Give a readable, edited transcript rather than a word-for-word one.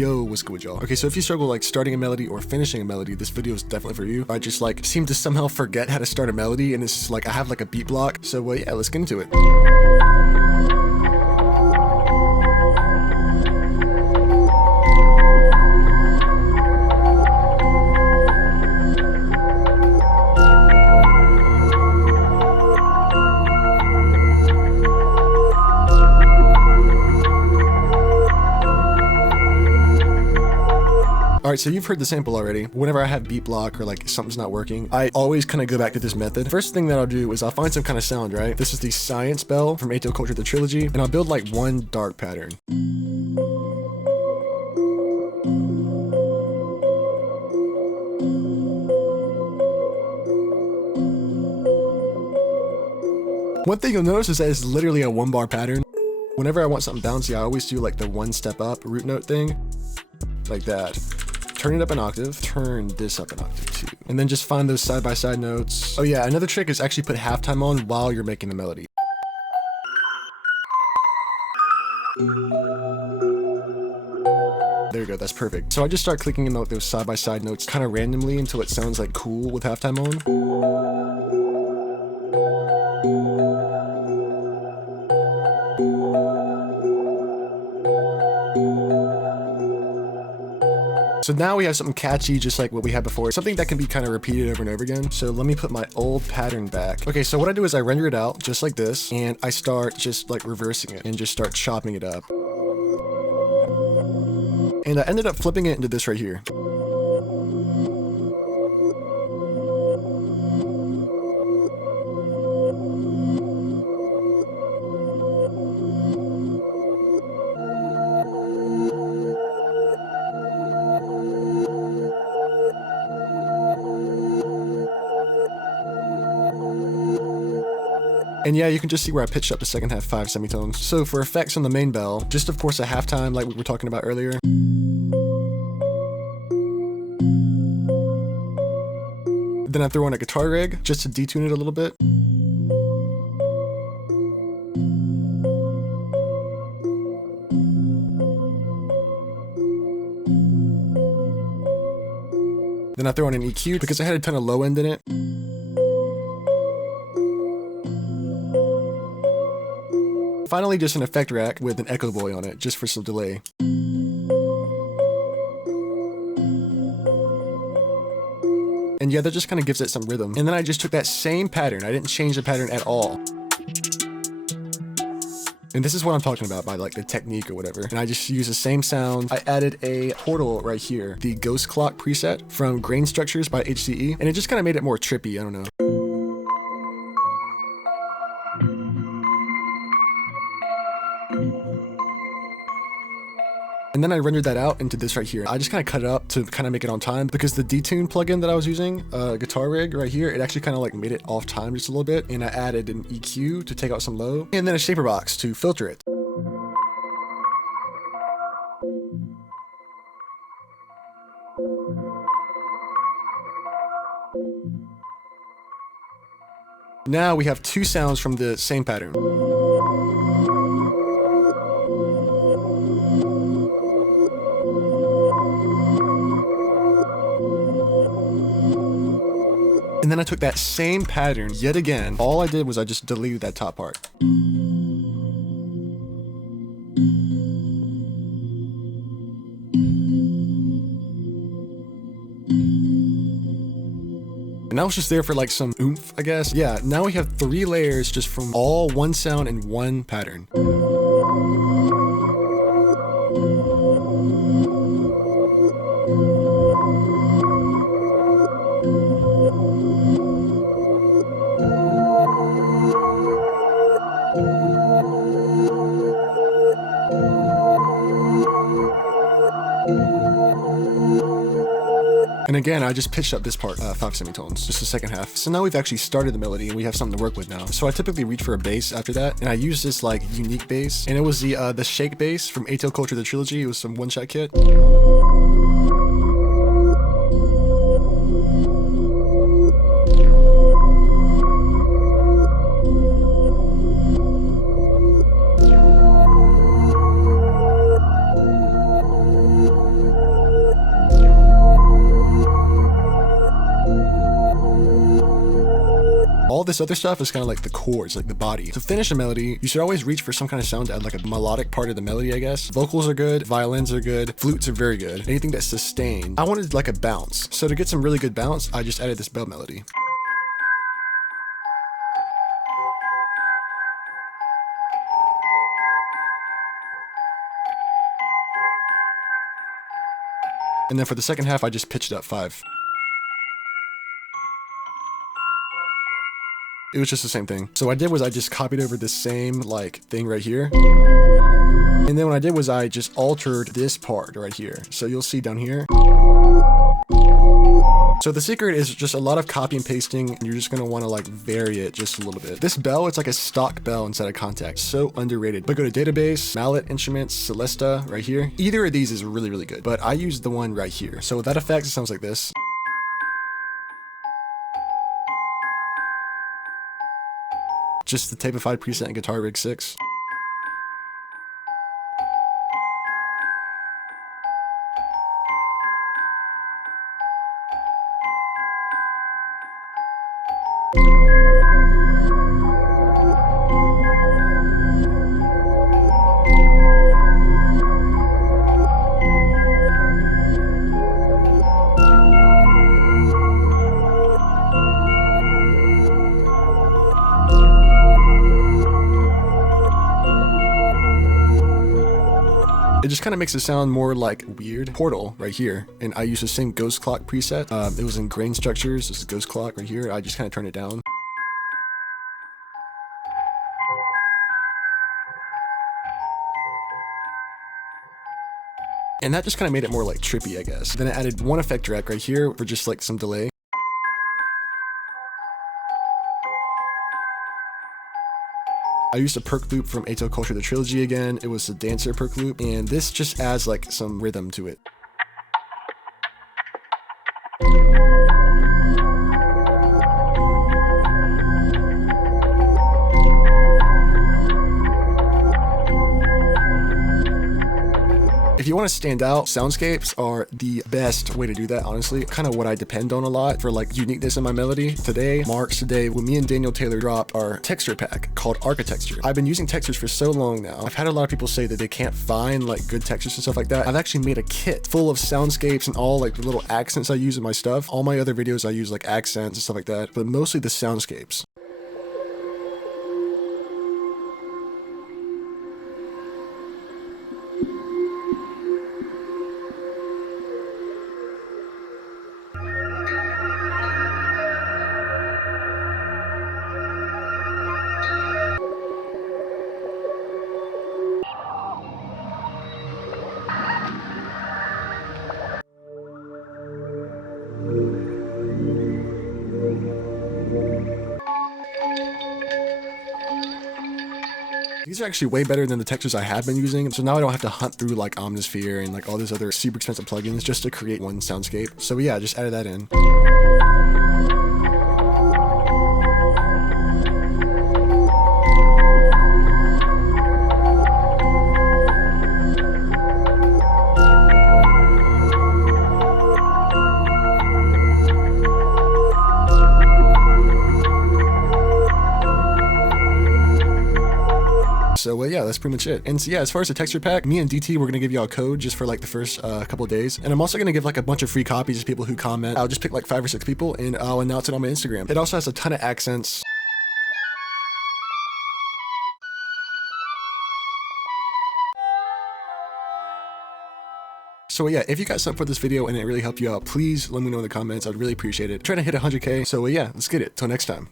Yo, what's good with y'all? Okay, so if you struggle like starting a melody or finishing a melody, this video is definitely for you. I just like seem to somehow forget how to start a melody, and it's just like I have like a beat block. So yeah, let's get into it. Alright, so you've heard the sample already. Whenever I have beat block or like something's not working, I always kind of go back to this method. First thing that I'll do is I'll find some kind of sound, right? This is the science bell from 𝕃𝕄𝕆𝔹𝕆, and I'll build like one dark pattern. One thing you'll notice is that it's literally a 1-bar pattern. Whenever I want something bouncy, I always do like the 1 step up root note thing, like that. Turn it up an octave, turn this up an octave too. And then just find those side-by-side notes. Oh yeah, another trick is actually put halftime on while you're making the melody. There you go, that's perfect. So I just start clicking in those side-by-side notes kind of randomly until it sounds like cool with halftime on. So now we have something catchy, just like what we had before, something that can be kind of repeated over and over again. So let me put my old pattern back. Okay, so what I do is I render it out just like this, and I start just like reversing it and just start chopping it up. And I ended up flipping it into this right here. And yeah, you can just see where I pitched up the second half 5 semitones. So for effects on the main bell, just of course a halftime like we were talking about earlier. Then I throw on a guitar rig just to detune it a little bit. Then I throw on an EQ because I had a ton of low end in it. Finally, just an effect rack with an echo boy on it, just for some delay. And yeah, that just kind of gives it some rhythm. And then I just took that same pattern. I didn't change the pattern at all. And this is what I'm talking about by like the technique or whatever. And I just use the same sound. I added a portal right here, the Ghost Clock preset from Grain Structures by HCE. And it just kind of made it more trippy, I don't know. And then I rendered that out into this right here. I just kind of cut it up to kind of make it on time because the detune plugin that I was using, guitar rig right here, it actually kind of like made it off time just a little bit. And I added an EQ to take out some low and then a shaper box to filter it. Now we have 2 sounds from the same pattern. And then I took that same pattern yet again. All I did was I just deleted that top part. And that was just there for like some oomph, I guess. Yeah, now we have 3 layers just from all 1 sound and 1 pattern. And again, I just pitched up this part 5 semitones, just the second half. So now we've actually started the melody and we have something to work with now. So I typically reach for a bass after that, and I use this like unique bass, and it was the shake bass from 𝕃𝕄𝕆𝔹𝕆. It was some one-shot kit. this other stuff is kind of like the chords, like the body. To finish a melody, you should always reach for some kind of sound to add like a melodic part of the melody, I guess. Vocals are good, violins are good, flutes are very good. Anything that's sustained. I wanted like a bounce. So to get some really good bounce, I just added this bell melody. And then for the second half, I just pitched up 5. It was just the same thing. So what I did was I just copied over this same like thing right here. And then what I did was I just altered this part right here. So you'll see down here. So the secret is just a lot of copy and pasting, and you're just gonna wanna like vary it just a little bit. This bell, it's like a stock bell inside of Kontakt. So underrated. But go to database, mallet instruments, Celesta right here. Either of these is really, really good, but I use the one right here. So with that effect, it sounds like this. Just the Tapeify preset in Guitar Rig 6. It just kind of makes it sound more like weird. Portal right here, and I use the same ghost clock preset. It was in grain structures. This is ghost clock right here. I just kind of turned it down. And that just kind of made it more like trippy, I guess. Then I added one effect track right here for just like some delay. I used a Perc Loop from 𝕃𝕊𝕆𝕆𝔹𝕆 again. It was a dancer Perc Loop, and this just adds like some rhythm to it. If you want to stand out, soundscapes are the best way to do that, honestly. Kind of what I depend on a lot for like uniqueness in my melody. Today marks the day when me and Daniel Taylor dropped our texture pack called Architecture. I've been using textures for so long now. I've had a lot of people say that they can't find like good textures and stuff like that. I've actually made a kit full of soundscapes and all like the little accents I use in my stuff. All my other videos I use like accents and stuff like that, but mostly the soundscapes. These are actually way better than the textures I have been using, so now I don't have to hunt through like Omnisphere and like all these other super expensive plugins just to create one soundscape. So yeah, I just added that in. So yeah, that's pretty much it. And so yeah, as far as the texture pack, me and DT, we're gonna give y'all a code just for like the first couple of days. And I'm also gonna give like a bunch of free copies to people who comment. I'll just pick like 5 or 6 people and I'll announce it on my Instagram. It also has a ton of accents. So yeah, if you got something for this video and it really helped you out, please let me know in the comments. I'd really appreciate it. Try to hit 100K. So yeah, let's get it. Till next time.